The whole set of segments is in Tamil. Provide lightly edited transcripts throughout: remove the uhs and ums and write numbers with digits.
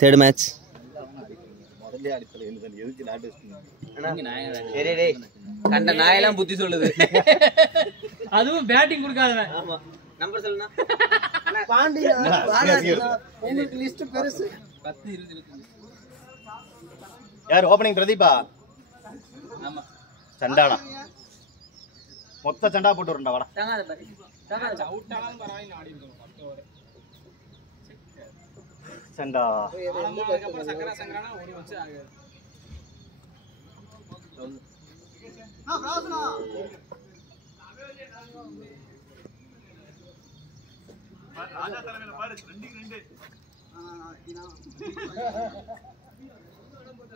Third match. கண்ட நாயெல்லாம் புத்தி சொல்லுது. அதுவும் பேட்டிங் கொடுக்காதவன். ஆமா நம்பர் சொல்லுனா பாண்டியா உங்களுக்கு லிஸ்ட் பெருசு. 10 20 யார் ஓபனிங்? பிரதீபா. ஆமா சண்டாடா மொத்த சண்டா போட்டு வரண்டா. வாடா தாங்காத பாரு தாங்காத அவுட் ஆனாலும் பரவாயில்லை ஆடி இருக்கணும் 10 ஓவர். சண்டா அதுக்கப்புறம் சங்கரானா ஓடி வச்சு ஆகாது.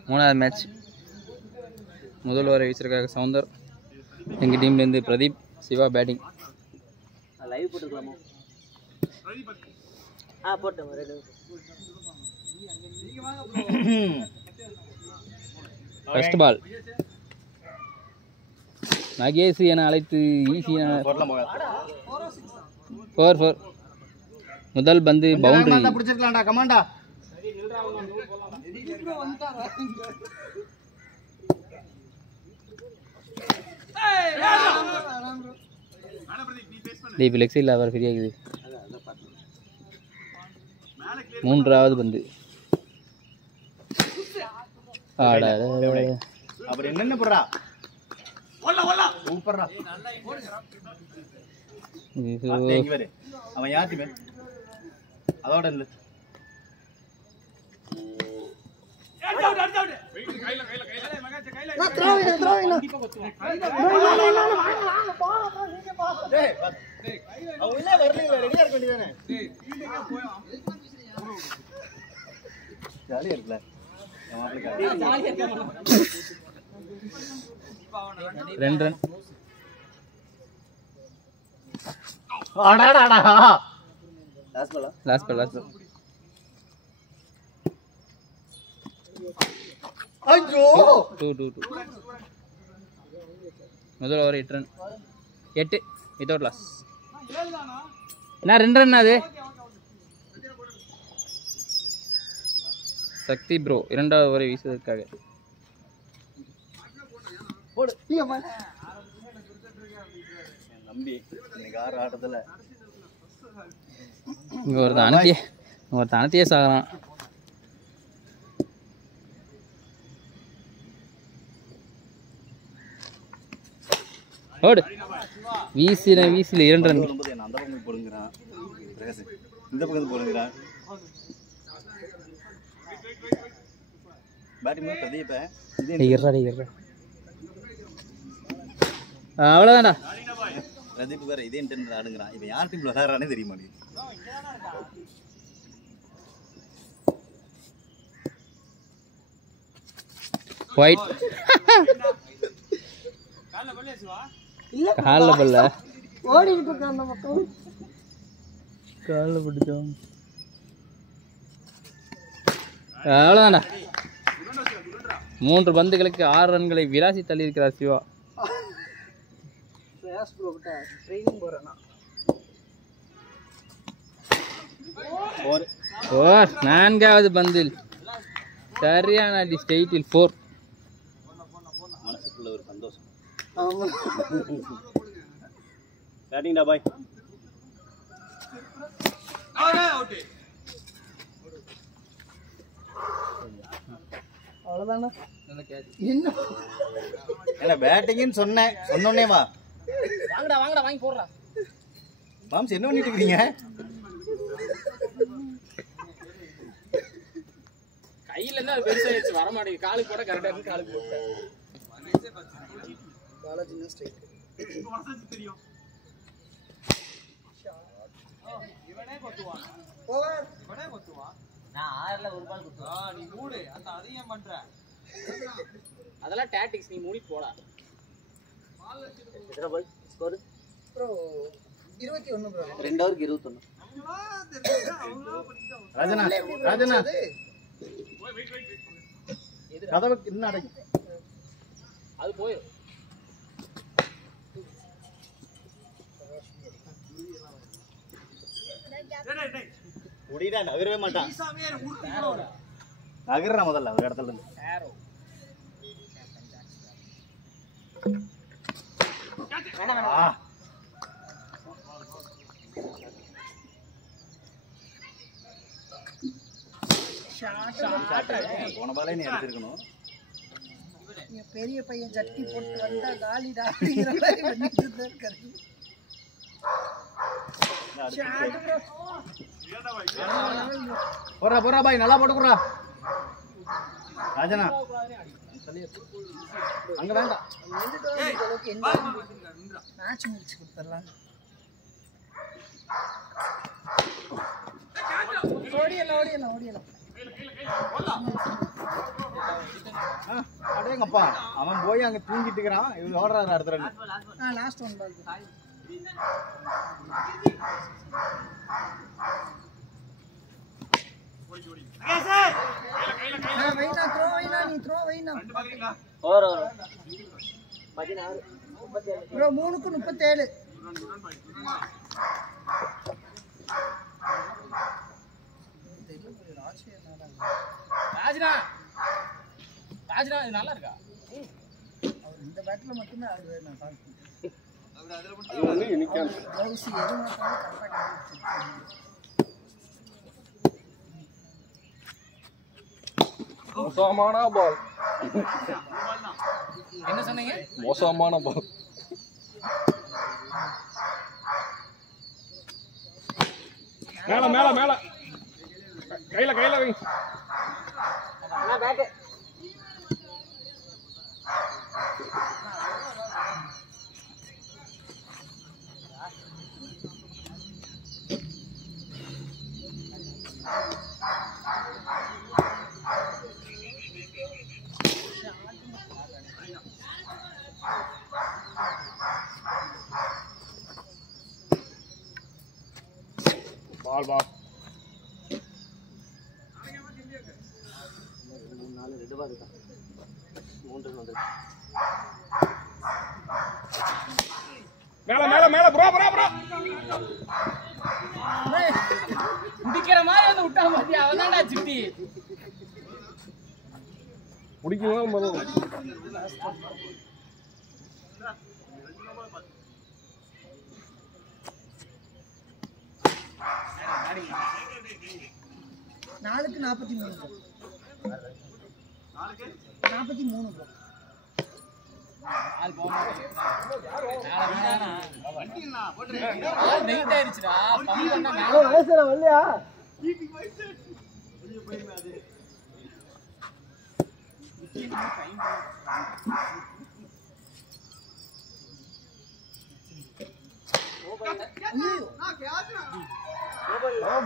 மூணாவது மேட்ச். முதல் ஓவரை வீச்சிருக்காங்க சவுந்தர். எங்கள் டீம்லேருந்து பிரதீப், சிவா பேட்டிங். லைவ் போட்டுக்கலாமா? போட்டேன். ஃபர்ஸ்ட் பால் நகேஷ் என அழைத்து ஈஸியான 4-4. முதல் பந்து பவுண்டரி. பிடிச்சிருக்கலாம்டா. கமாண்டா தீப் லெக்ஸ் இல்லை, அவர் ஃப்ரீயாகுது. மூன்றாவது பந்து. அப்புறம் என்னென்ன போடுறா? சூப்பர்ரா. அவன் யாத்திமே அதோட இல்லை. ஜாலியா இருக்குல்ல? 2 ரன். Last ball. ஐயோ 2 முதல் ஓவர் 8 ரன். 8 without loss. என்ன 2 ரன் அது? சக்தி ப்ரோ இரண்டாவது ஓவரை வீசுவதற்காக. நம்பி இன்னைக்கு 6 ஆட்டத்துல இங்கே ஒரு தனத்தையே சாகிறான். ஓடு வீசில 2 ரன். அந்த பக்கம் போடுங்கிறான், இந்த பக்கம் போடுங்கிறான். பேட்டிங் பிரதீப அவ்வளோதான்டா. பிரதீப் வேற இதே இன்டென்ட் ஆடுங்கிறான். இவன் யார் டீம்ல விளையாடுறானே தெரிய மாட்டேங்குது. ஒயிட் காலில் பல்ல ஓடிட்டு இருக்க அந்த பக்கம் காலில் பிடிச்சோம். அவ்வளோதான்டா. 3 பந்துகளுக்கு 6 ரன்களை விளாசி தள்ளியிருக்கிறார் சிவா. நான்காவது பந்தில் சரியான அடி ஸ்டெயிட்டில் 4. மனசுக்குள்ள ஒரு சந்தோஷம். பேட்டிங்டா பாய். அவ்வளவுதானா? என்ன பேட்டிங்னு சொன்னோன்னே வா. வாங்கடா வாங்கி போடுறா. மாம்ஸ் என்ன பண்ணிட்டு இருக்கீங்க? கையில இருந்தா அது பெருசாயிடுச்சு, வர மாட்டேங்குது. காலுக்கு போட கரெக்டா இருக்கு. காலுக்கு போட்டேன். இவனே கொத்துவான். நான் 6ல ஒரு பால் குத்துவேன். நீ மூடு அந்த அதையும் பண்ற. அதெல்லாம் டாக்டிக்ஸ், நீ மூடி போடா. எத்தனை பால் ஸ்கோர்? Bro 21 bro. 2 ஓவருக்கு 21. ராஜனா கதவு இன்னும் அடைக்கும். அது போயிடும். முடிடா, நகரவே மாட்டான். நகர்றா முதல்ல ஒரு இடத்துல இருந்து. போன பாலே நீ அடிச்சிருக்கணும். பெரிய பையன் சட்டி போட்டு வந்தா காலிடா அப்படிங்கிற மாதிரி பண்ணிட்டு இருக்காரு. போறா போறா பாய் நல்லா போட்டுக்குறா ராஜனா அங்க வேண்டாம். மேட்ச் முடிச்சு கொடுத்துடலாம். ஓடியலாம். அடேங்கப்பா அவன் போய் அங்க தூங்கிட்டு இருக்கிறான். இவரு ஓடுறாரு அடுத்த run. Last one ball. Bro 3க்கு 37. ராஜ்னா இது நல்லா இருக்கா? அவர் இந்த பேட்ல மட்டும்தான் ஆடுவாரு. நான் பாக்கிறேன். மோசமான பால். என்ன சொன்னீங்க? மோசமான பால். மேல மேல மேல கையில கையில வை. பால் பால். மேல மேல மேல ப்ரோ ப்ரோ ப்ரோ. குடிக்கிற மாதிரி வந்து விட்டா மாட்டியா? அவன்தான்டா சிட்டி. குடிக்கலாம் முதல்ல. நாலுக்கு 43. 43 ப்ரோ. ஆல் போக மாட்டேங்குது. All night ஆயிருச்சுடா. பம்பு பண்ணா மேல வயசுல வரலையா?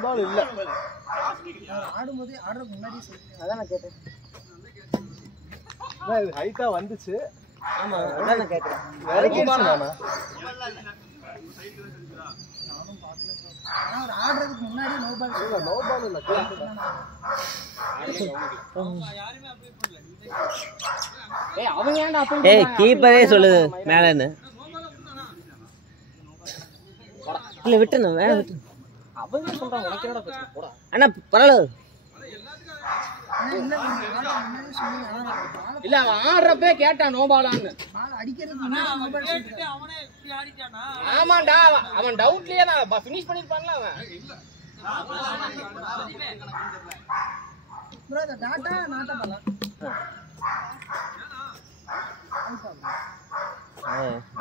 பால் இல்ல. ஆடும்போது ஆடுறதுக்கு முன்னாடியே சொல்லுங்க. அதான் நான் கேட்டேன். இது ஹைட்டா வந்துச்சு. ஆமா அதான் நான் கேக்குறேன். இறக்கிடுச்சு நானா? ஆனா ஆடுறதுக்கு முன்னாடி நோ பால் இல்ல நோ பால் இல்ல. ஏய் அவங்க ஏன்டா அப்ப ஏய் கீப்பரே சொல்லுது மேலன்னு. இல்ல விட்டுறணும் வேற விட்டு. அவங்க சொல்றாங்க உனக்கு என்னடா பிரச்சனை? போடா. அண்ணா பரவாயில்ல. இல்ல முன்னாடி சொன்னீங்க. ஆனா பால் இல்ல அவன் ஆடுறப்பே கேட்டான் நோ பாலான்னு. பால் அடிக்கிறதுக்கு முன்னாடி நோ பால் சொல்லிட்டு ஆமாண்டா அவன் டவுட்லயே தான் ஃபினிஷ் பண்ணிருப்பான்ல அவன். ப்ரோ அந்த டாட்டா நாட்டா பாலா.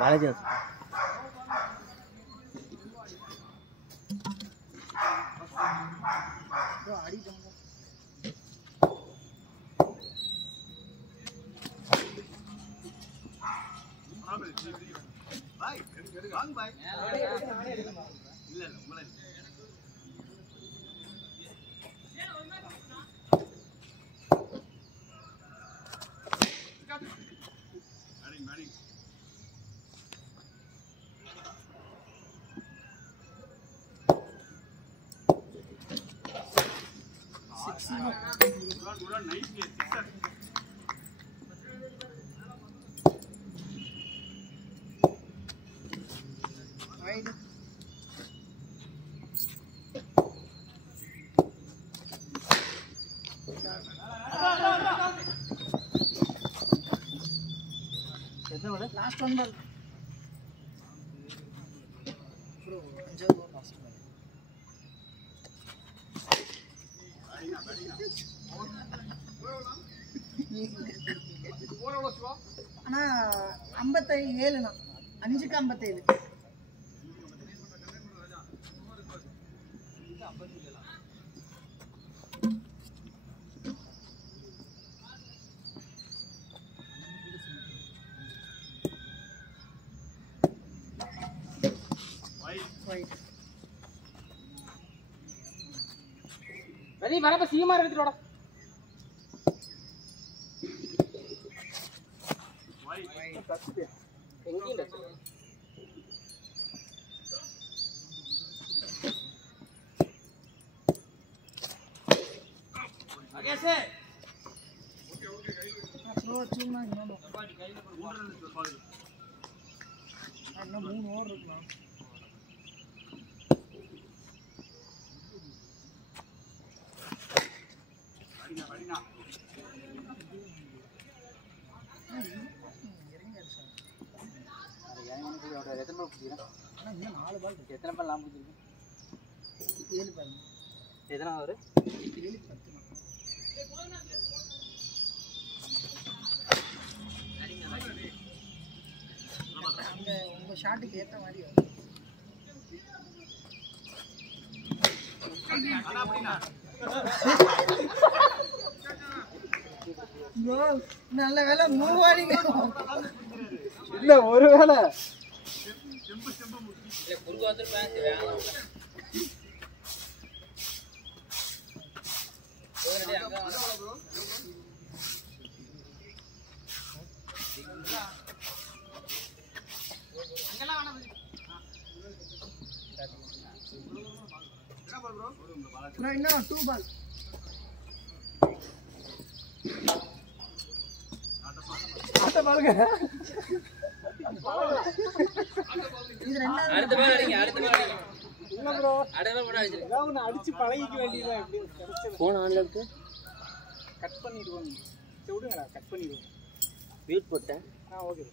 பாலாஜி ப்ரோ அடிக்கும். லாஸ்ட் ஒன் பால் ப்ரோ 5வது ஓவர் லாஸ்ட் பால். ஆனா 57ண்ணா 5க்கு 57. ரதி வரப்ப சீமா எடுத்துடா. எங்கேயும் ஸ்லோ வச்சுன்னா இன்னும் 3 ஓவர் இருக்குண்ணா. எத்தனை பால் லாபம் கொடுத்துருக்கு? 7 பால். எத்தனை ஒரு 7 10. அந்த உங்க ஷாட்டுக்கு ஏற்ற மாதிரி வரும். நல்ல வேலை 3 வாடிங்க. இல்ல ஒரு வேலை bro இன்னும் 2 பால். ஆட்ட பாருங்க. இது ரெண்டாவது அடுத்த பால் அடிங்க, அடுத்த பால் அடிங்க. இல்ல ப்ரோ, அடுத்த பால் போட்டு அடிச்சிருங்க. ஏதாவது ஒன்று அடிச்சு பழகிக்க வேண்டியதுதான். எப்படி போன் ஆன்ல இருக்கு. கட் பண்ணிடுவோம். சரி விடுங்கடா, கட் பண்ணிடுவோம். மியூட் போட்டேன். ஓகே.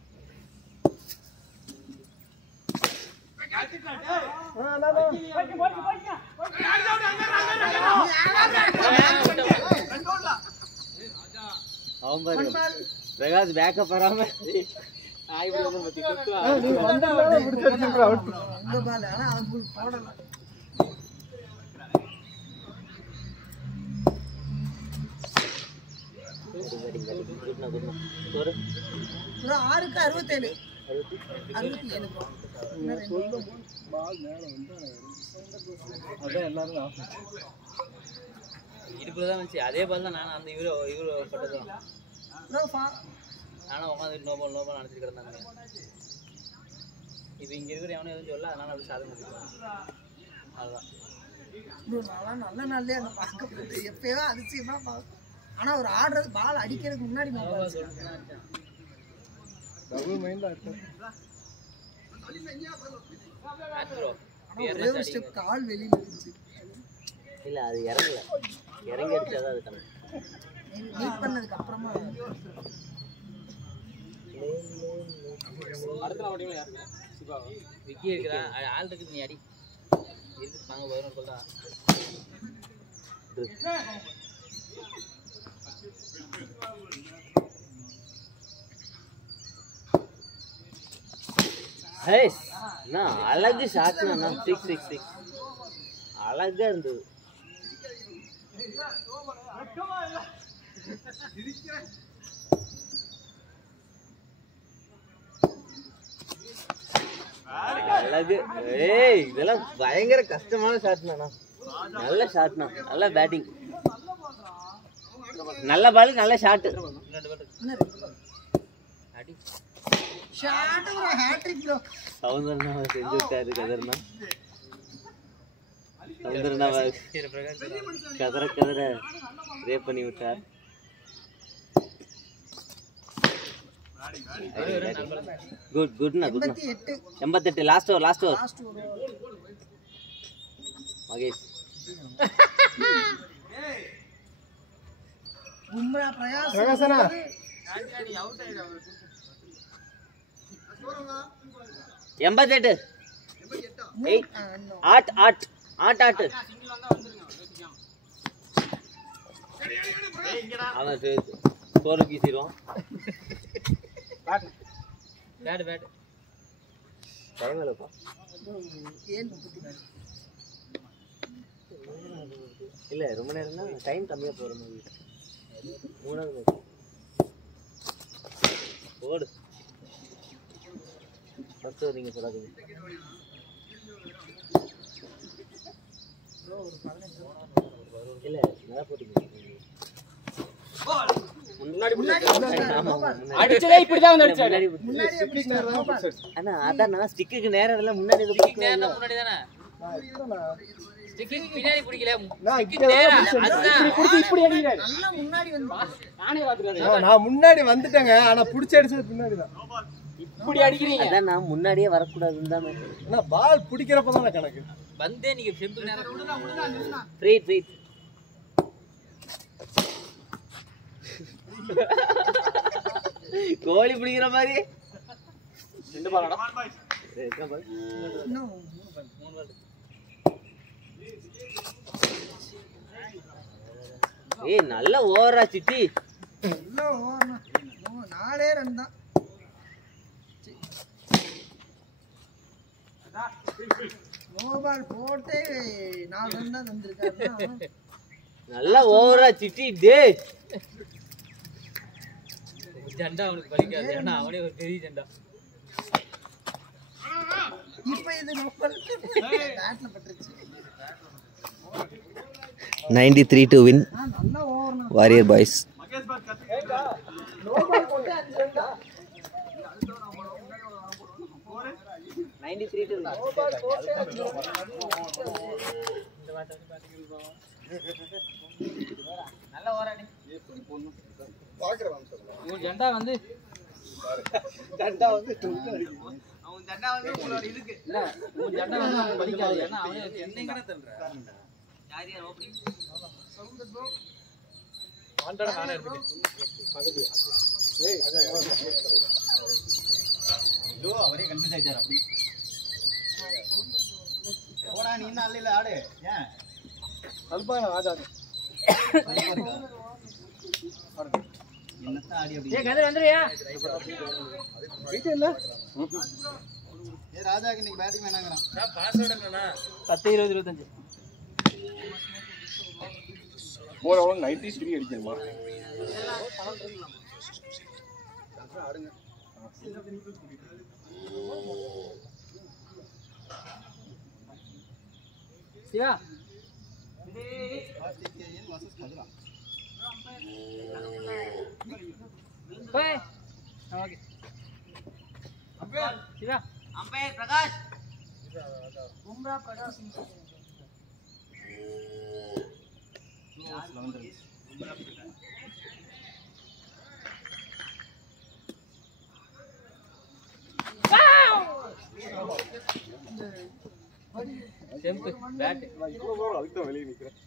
அவன் பாரு பிரகாஷ் பேக்கப் வராம இந்த பால் ஆனா அவன் புல் போடல. ஒரு bro 6க்கு 67. 67 bro. பால் மேல வந்து அதான் எல்லாரும் இடுப்புலதான் வந்துச்சு. அதே பால் தான் நானும் அந்த இவரு பட்டதும் bro நானும் உட்காந்து நோ பால் நினைச்சிட்டு கிடந்தாங்க. இப்போ இங்க இருக்கிற எவனும் எதுவும் சொல்ல, அதனால அப்படி சாதம் பண்ணிக்கலாம். அதுதான் bro நான் நல்ல நாள்லயே அங்க பார்க்க போகுது. எப்பயோ அதிசயமா பாக்க. ஆனா ஒரு ஆடுறது பால் அடிக்கிறதுக்கு முன்னாடி டபுள் மைண்ட்ல இருக்கு. ஒரே ஒரு ஸ்டெப் கால் வெளியில இருந்துச்சு. இல்ல அது இறங்கல, இறங்கி அடிச்சாதான் அது கணக்கு. மீட் பண்ணதுக்கு அப்புறமா அடுத்த ஓடிங்களா யாருங்க? சிவா விக்கி இருக்கிறா, ஆள் இருக்குது, நீ அடி இருக்கு. நாங்க 11 கோல் தான். அழகு ஷாட்னா 666 அழகா இருந்தது. அழகு. ஏய் இதெல்லாம் பயங்கர கஷ்டமான ஷாட்னா. நல்ல ஷாட்னா, நல்ல பேட்டிங், நல்ல பால், நல்ல ஷாட். அடி ஷாட் ஒரு ஹேட்ரிக் ப்ரோ. சௌந்தர்னா செஞ்சு விட்டாரு. கதர்னா சௌந்தர்னா கதற ரேப் பண்ணி விட்டார். குட்னா 88 லாஸ்ட் ஓவர் மகேஷ். பும்ரா பிரகாஷ் பிரகாசனா நீ அவுட் ஆயிடு அவர் 88 ஆட் ஆட் ஆட் ஆட் சிங்கிள் வந்தா வந்துருங்க யோசிக்காம அவன் ஸ்கோர் கீசிடுவான். பேட் பேட் டைம் இல்லப்பா. இல்ல ரொம்ப நேரம்னா டைம் கம்மியா போற மாதிரி. மூணாவது போடு ஃபர்ஸ்ட் நீங்க சொல்லாதீங்க. இல்ல நல்லா போட்டீங்க. அடிச்சதே இப்படிதான் வந்து அடிச்சாரு. அண்ணா அதான் நான் ஸ்டிக்குக்கு நேரம் இல்ல முன்னாடி இது நேரா முன்னாடி தானே ஸ்டிக்கிங் பின்னாடி பிடிக்கல ஸ்டிக்கிங் நேரா அதுதான் இப்படி அடிக்கிறாரு. நல்லா முன்னாடி வந்து நானே பாத்துக்கிறேன். நான் முன்னாடி வந்துட்டேங்க, ஆனா புடிச்சு அடிச்சது பின்னாடி தான். இப்படி அடிக்கிறீங்க. அதான் நான் முன்னாடியே வரக்கூடாதுன்னு தான். ஆனா பால் பிடிக்கிறப்ப தான் கணக்கு. வந்தே நீங்க செம்பு நேரா ஃப்ரீ ஃப்ரீ கோழி பிடிக்கிற மாதிரி ரெண்டு பாலடா. இன்னும் ஏய் நல்ல ஓவரா சிட்டி. நல்லா ஓடணும். 4 ரன் தான். நோபால் போட்டே 4 ரன் தான் வந்திருக்காருன்னா நல்ல ஓவரா சிட்டி டே. ஜண்டா அவனுக்கு பலிக்காது. ஏன்னா அவனே ஒரு பெரிய ஜண்டா. இப்ப இது நோபால் பேட்ல பட்டுருச்சு. 93 to win நல்லா ஓடணும். Warrior boys. நோபால் போட்டு 5 ரன் தான். 93 to win. நோபால் போட்டு நல்ல ஓராடி. உன் ஜண்டா வந்து அவன் ஜண்டா வந்து உங்களோட இதுக்கு இல்ல உன் ஜண்டா வந்து அவனுக்கு பலிக்காது. ஏன்னா அவனே என்னங்கற தள்ளுற. யார் யார் ஓபனிங் வாண்டடா நானே எடுத்துட்டேன். பக்கத்துல ஏய் இதோ அவரே கன்ஃபியூஸ் ஆயிட்டாரு அப்படி. போடா நீ என்ன அல்ல ஆடு. ஏன் அல்பான ஆடாது. என்னத்தான் ஆடி அப்படி. ஏய் கதிர் வந்துறியா? வெயிட் இல்ல. ஏ ராஜாக்கு இன்னைக்கு பேட்டிங் வேணாங்கறான். நான் பாஸ்வேர்ட் என்னன்னா 10 20 25 போற அவன் 93 அடிக்கணுமா? ஆடுங்க. சிவா ஆர்டிகேஎன் வர்சஸ் கதிரா. போய் okay umpire Siva umpire Prakash Bumrah Prakash செம்பு பேட் நான் இவ்வளவு தூரம் அதுக்கு தான் வெளியே நிக்கிறேன்.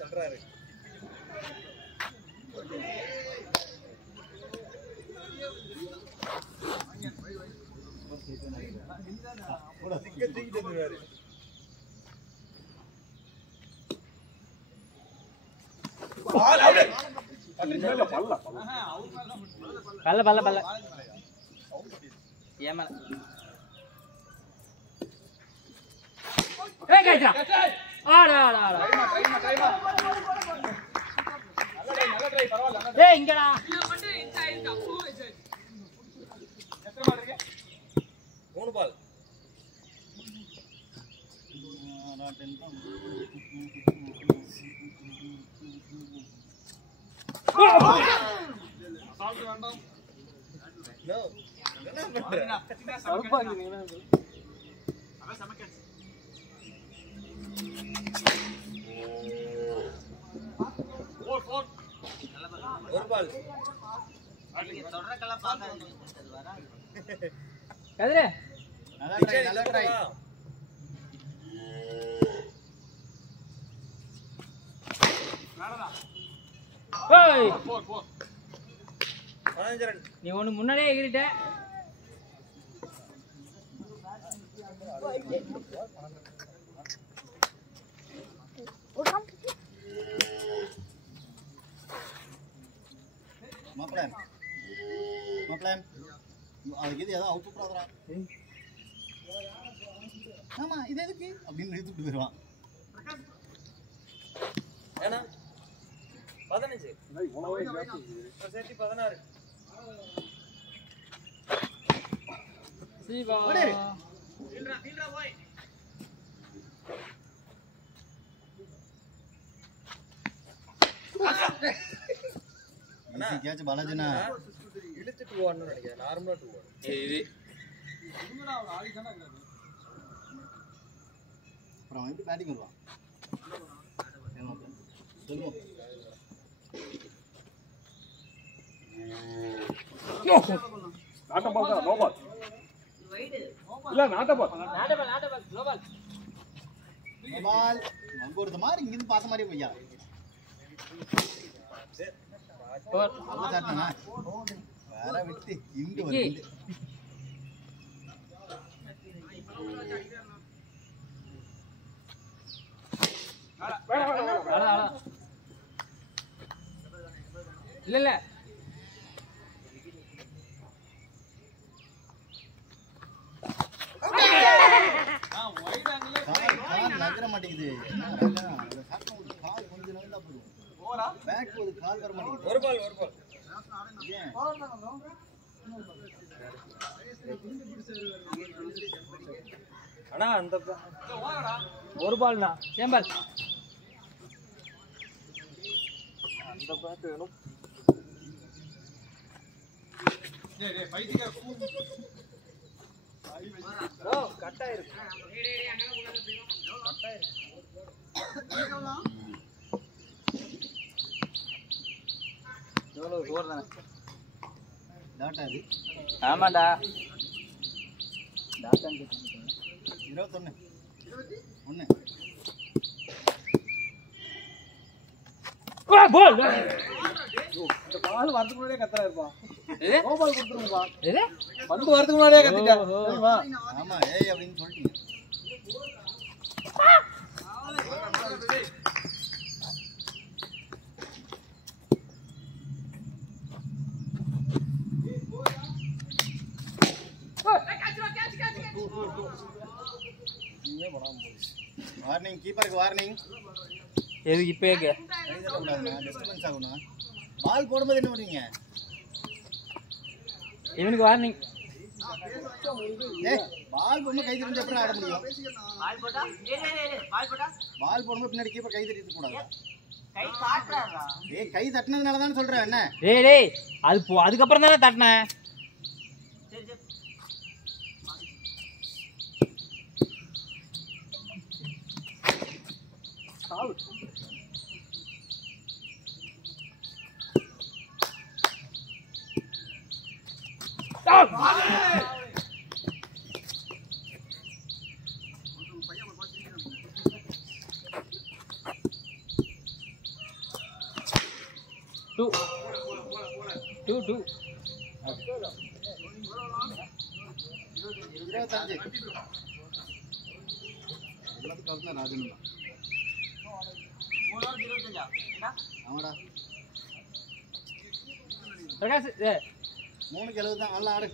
சொல்றாரு. பல்ல பல்ல பல்ல ஏமல ஏய் கைடா ஆடா ஆடா ஆடா ஏய் இங்கடா மூணு பால். ஒரு பால். நீங்க தொடர்றக்கெல்லாம் பார்க்காதீங்க. அது வராது. கதிரே நல்லா ட்ரை நல்லா ட்ரை ஓய் நீ ஒண்ணு முன்னாடியே எகிரிட்ட. மாப்ள அதுக்கு இது ஏதாவது அவுட் போடுறா ஆமா இது எதுக்கு அப்படின்னு எடுத்துட்டு போயிடுவான் ஏனா 15 சேர்த்து 16 சீவா தீல்ரா போய் ஈஸி கேட்ச் பாலாஜினா இழுத்து 2 1 நினைக்கிறேன் நார்மலா 2 1 இது என்னடா அவன் ஆளி தான இருக்காரு அப்புறம் வந்து பேட்டிங் வருவான் சொல்லுவோம் நாட்ட பால் தான் நோபால் இல்ல நாட்ட பால் குளோபல் பால் அங்க ஒரு மாதிரி இங்க இருந்து பார்த்த மாதிரியே பையா நல்லா சாட்டனா வேற விட்டு இங்க வந்து இல்ல இல்ல கால் நகர மாட்டேங்குது கால் கொஞ்சம் நகர்ந்தா போதும் பேக் போது கால் வர மாட்டேங்குது ஒரு பால் ஏன் அண்ணா அந்த ஒரு பால்னா சேம்பல் அந்த பேட் வேணும் டேய் டேய் பைத்தியக்கார ஓ கட் ஆயிருக்கு டேய் டேய் அங்க போகாத கட் ஆயிருக்கு எவ்வளவு ஸ்கோர் தானே டாட்டா இது ஆமாடா டாட்டா 21 1 கோல் இந்த பால் வரதுக்கு முன்னாடியே கத்தறா இருப்பான் இது நோபால் கொடுத்துருப்பா இது பந்து வரதுக்கு முன்னாடியே கத்திட்டா தெரியுமா ஆமா ஏய் அப்படின்னு சொல்லிட்டீங்க வார்னிங் கீப்பருக்கு வார்னிங் எதுக்கு இப்ப கேக்க கை தட்டக்கூடாதுண்ணா டிஸ்டர்பன்ஸ் ஆகும்ண்ணா பால் போடும்போது என்ன பண்ணுவீங்க இவனுக்கு வார்னிங் ஏய் பால் போடும்போது கை தட்டி எப்படி ஆட முடியும் பால் போட்டா பால் போட்டா பால் போடும்போது பின்னாடி கீப்பர் கை தட்டிட்டு கூடாது கை காட்டுறாரா? ஏய் கை தட்டினதுனால தானே சொல்றேன் என்ன டேய் டேய் அது அதுக்கப்புறம் தானே தட்டினேன் சரி சரி கால் டூ டூ டூ 25 எல்லாத்துக்கும் கவுந்தா ராஜன் தான் 3 ஓவர் 25 என்ன ஆமாடா பிரகாஷ் 3க்கு 70 தான் நல்லா ஆடு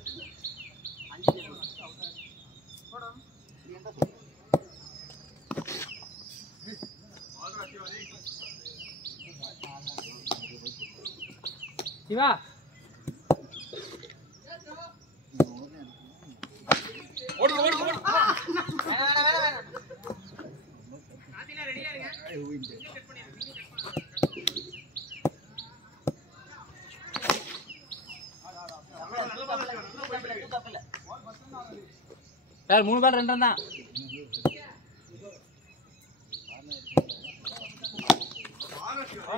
5 போடா நீ என்ன சொல்ற சிவா ஓடு ஓடு ஓடு யார் 3 பால் 2 ரன் தான்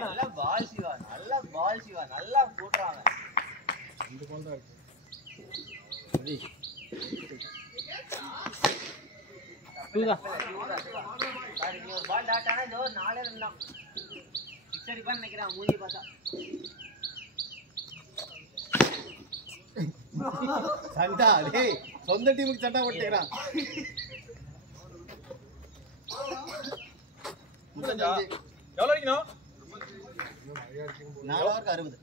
நல்ல பால் சிவா நல்லா போடுறாங்க நீ ஒரு பால் டாட் ஆனா இதோ 4 ரன் தான். 6 அடிப்பான்னு நினைக்கிறேன் மூஞ்சி பார்த்தா. சண்டா டேய் சொந்த டீமுக்கு சண்டா போட்டுக்கிறான். 35 எவ்வளோ அடிக்கணும்? 4 ஓவருக்கு 60.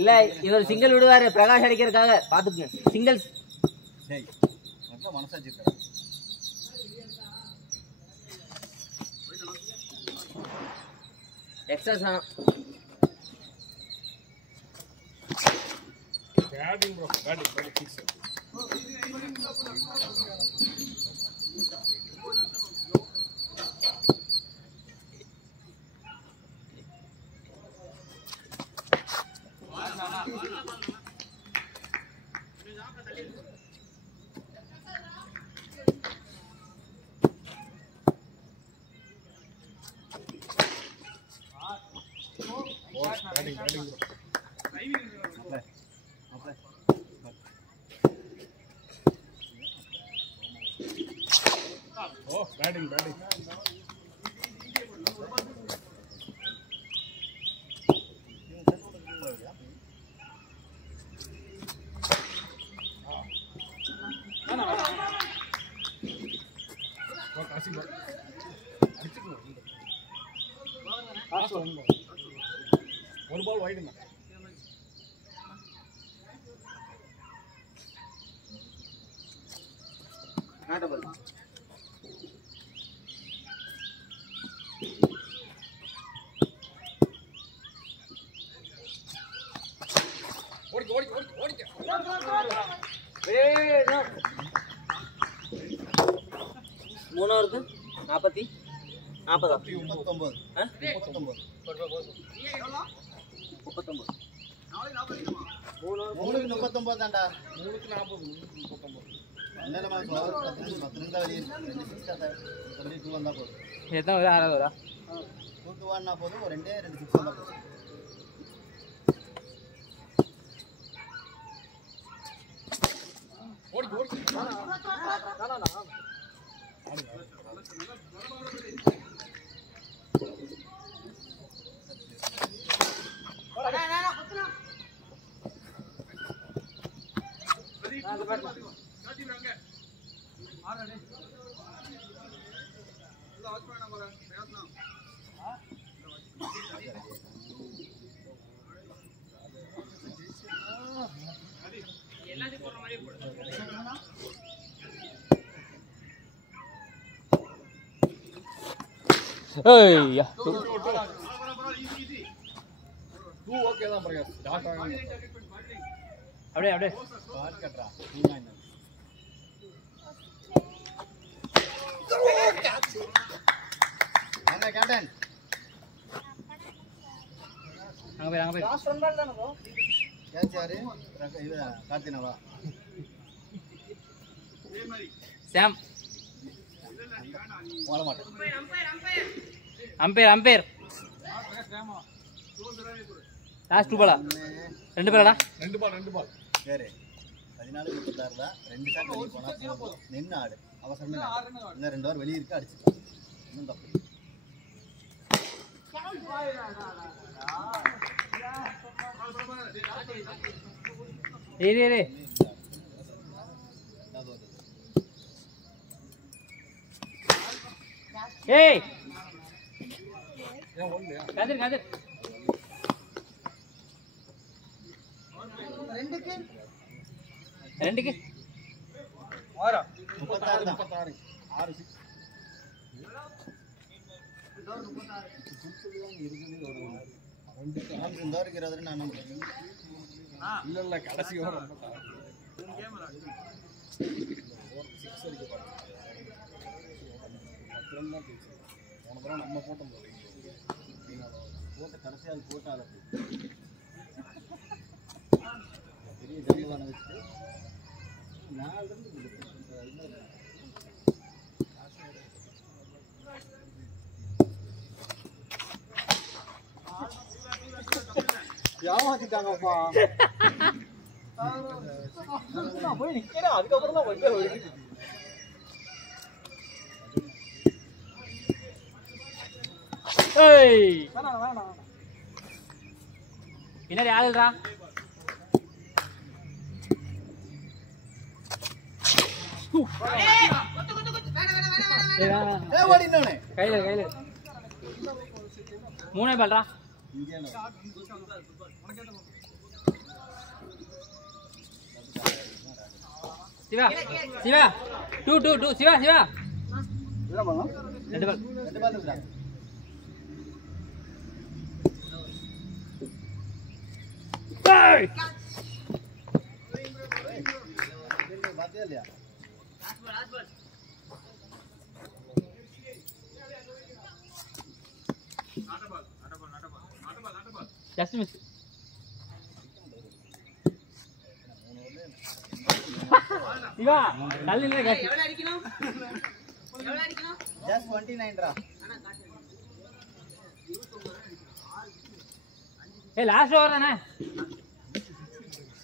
இல்ல இவர் சிங்கிள் விடுவாரு பிரகாஷ் அடிக்கிறதுக்காக பாத்துக்குங்க. சிங்கிள்ஸ் டேய் நல்லா மனசாட்சி இருக்கா? எக்ஸ்ட்ரா சாணம். Batting bro, batting 6. Batting bro. ஓ பேட்டிங் ஒரு பால் வைடுங்க. மூணாவது 40 40 39. 39. 3க்கு 39 தான்டா. 3க்கு 40. என்னமா 10 தான் வெளியே இருக்கு. 2 6 தான் 22 வந்தா போதும். எத்தனை வர 6 வர 2 1 போதும். ஒரு 2 6 வந்தா போதும். ஐயா 2 ஓகே தான் பிரகாஷ். டாட் ஆகணும். அப்படியே கால் கட்றா. 2 அங்க கேப்டன் அங்க போய் லாஸ்ட் ரன் பால் தானே bro? கேட்ச் யாரு? இது கார்த்தினாவா? சாம் போட மாட்டேன். அம்பேர் லாஸ்ட் 2 பாலா 2 பாலடா 2 பால். சரி 14 36 2 ஷாட் வெளியே போனா போதும். நின்னு ஆடு. அவசரமே இல்லை. இன்னும் 2 ஓவர் வெளியே இருக்கு அடிச்சுக்கலாம். இன்னும் தப்பு. ஏய் ஏய் ஏன் ஓடலையா? கதிர் 2க்கு 6 36 தான். 36 6 6. இந்த ஓவருக்கு 20 நான் நம்புறேன். இல்ல கடைசி ஓவர் ரொம்ப சிக்ஸ் அடிக்க போறோம். 10 ரன் தான் போச்சு. போன தடவை நம்ம போட்டோம் போது போட்ட கடைசியால் போட்டால பெரிய ஜல்லுவான வச்சுட்டு 4 ரன் ஏமாத்திட்டாங்கப்பா. நான் போய் நிக்கிறேன், அதுக்கப்புறம் தான் வண்டி வருது. வேணாம் வேணாம். பின்னாடி ஆளுடா. ஓடினோனே கையில கையில 3 பால்டா. சிவா சிவா 2 சிவா சிவா என்ன பண்ணலாம்? 2 பால். 2 பால் இருக்குடா. பாத்தியா இல்லையா? Just miss. சிவா தள்ளி இல்ல கேட்ச். எவ்வளவு அடிக்கணும்? எவ்வளவு அடிக்கணும்? ஜஸ்ட் 29 ரா. ஏய் லாஸ்ட் ஓவர் தானே?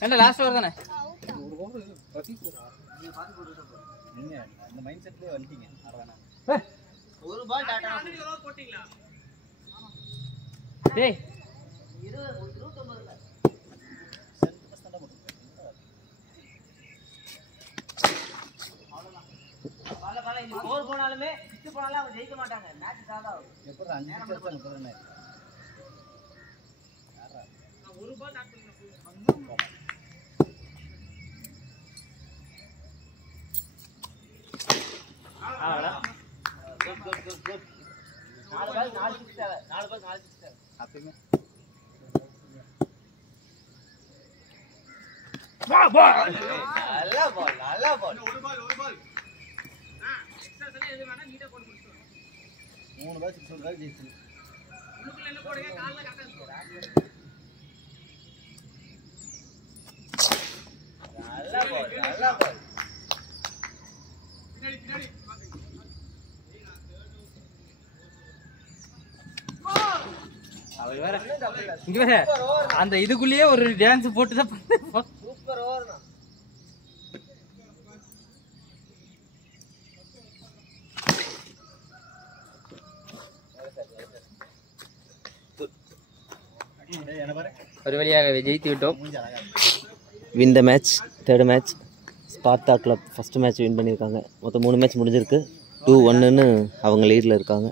என்ன லாஸ்ட் ஓவர் தானே? நீங்க அந்த மைண்ட் செட்லயே வந்துட்டீங்க. அரவானா ஒரு பால் டாடா. டேய் 29 பால இந்த ஸ்கோர் போனாலுமே விட்டு போனாலும் அவங்க ஜெயிக்க மாட்டாங்க. மேட்ச் சாதா ஆகும். எப்பறம் 5 நிமிஷம் எடுத்தா 30 ரன் ஆயிடும். ஒரு பால் டாட் பண்ணணும். ஆடா. குட். 4 பால் 4 6 தேவை. 4 பால் 4 6 தேவை. அப்பமே வா வா. நல்ல பால் நல்ல பால். 1 பால். எக்ஸ்ட்ரா சனே எது வேணா நீட்டா போட்டு முடிச்சோம். 3 பால் 6 பால் ஜெயிச்சு. உள்ளுக்குள்ள என்ன போடுங்க கால்ல கரெக்ட்டா இருக்கு. நல்ல பால் நல்ல பால். பின்னாடி அவர் வேற இங்க வேற அந்த இதுக்குள்ளேயே ஒரு டான்ஸ் போட்டு தான் சூப்பர் ஓவர்னா. டேய் என்ன பாரு. ஒரு வழியாக ஜெயித்து விட்டோம். மூஞ்சி அழகா இருக்கு. Win the match. Third match Sparta club first match win பண்ணியிருக்காங்க. மொத்தம் 3 மேட்ச் முடிஞ்சிருக்கு. 2-1ன்னு அவங்க லீடில் இருக்காங்க.